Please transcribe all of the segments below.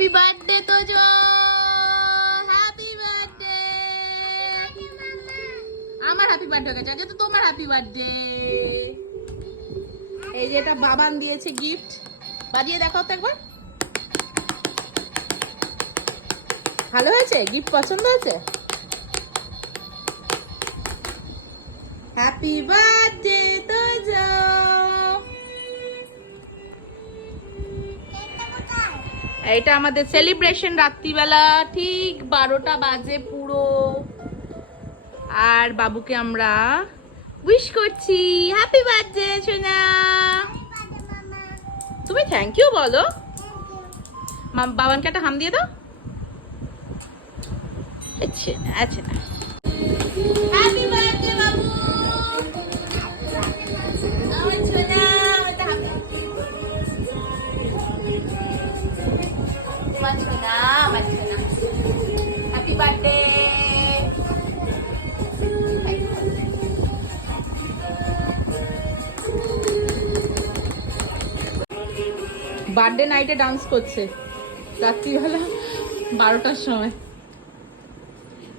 Happy birthday Tojo, happy birthday. আমার happy birthday হয়ে গেছে, আগে তো তোমার হ্যাপি বার্থডে। এই যে এটা বাবান দিয়েছে গিফট, বাজিয়ে দেখাও তো একবার। ভালো হয়েছে? গিফট পছন্দ হয়েছে? Happy birthday Tojo. এটা আমাদের সেলিব্রেশন, রাত্রিবেলা ঠিক 12টা বাজে পুরো। আর বাবুকে আমরা উইশ করছি হ্যাপি বার্থডে সোনা। তুমি থ্যাংক ইউ বলো। বাবানকে একটা হাম দিয়ে দাও। আচ্ছা আচ্ছা, হ্যাপি বার্থডে বাবু। আমার সোনা, আমার সোনা, আমার সোনা, হ্যাপি বার্থডে। বার্থডে নাইটে ডান্স করছে রাত্রিবেলা 12টার সময়।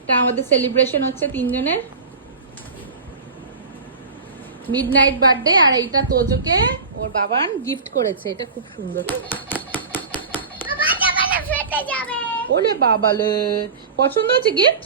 এটা আমাদের সেলিব্রেশন হচ্ছে তিনজনের মিড নাইট বার্থডে। আর এইটা তোজোকে ওর বাবান গিফট করেছে, এটা খুব সুন্দর। ওলে বাবালে, পছন্দ হয়েছে গিফট?